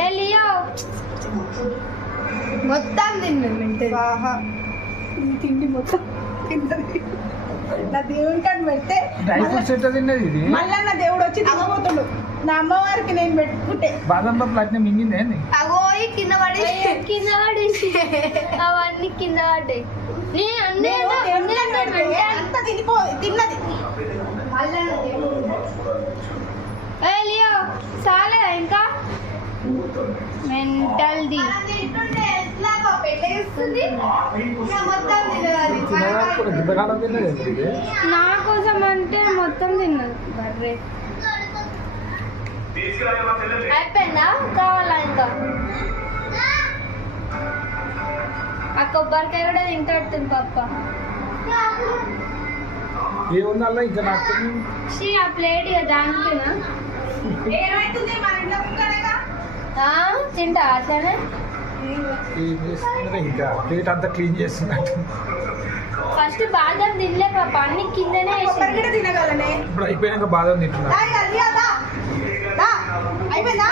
ఏ Leo మొత్తం తిన్నాను. ఈ తిండి మొత్తం తిన్నది. నా దేవుని కాడ పెడితే డ్రై ఫ్రూట్స్ ఎట్లా తిన్నది ఇది? మళ్ళా నా దేవుడు వచ్చి తినబోతుండు. నా అమ్మవారికి నేను పెట్టుకుంటే బాదం పప్పు అట్నే మింగింది ఏంది? అగోయి కింద పడేసి అవన్నీ కింద పడ్డాయి. అంత తిన్నది. ఏ లియో చాలేదా ఇంకా మెంటల్ ది ఇంతకాలం తిన్నది ఏంది ఇది? నా కోసం అంటే మొత్తం తిన్నది. బర్రే అయిపోయిందా? కావాలా ఇంకా? ఆ కొబ్బరికాయ కూడా తింటుంది పప్ప. ఏముందల్లా ఇంకా నాకు ఆ ప్లేట్ ఇక దానికేనా? ఏమైతుంది మన ఇంట్లో కుక్కనేగా. తింటా అట్లనే. ఏం చేస్తున్నది ఇంకా ప్లేట్ అంతా క్లీన్ చేస్తున్నట్టు. ఫస్ట్ బాదం తినలే పాప, అన్ని కిందనే కొబ్బరి కూడా తినగలనే. ఇప్పుడు అయిపోయాక బాదం తింటున్నా. అయిపోయిందా?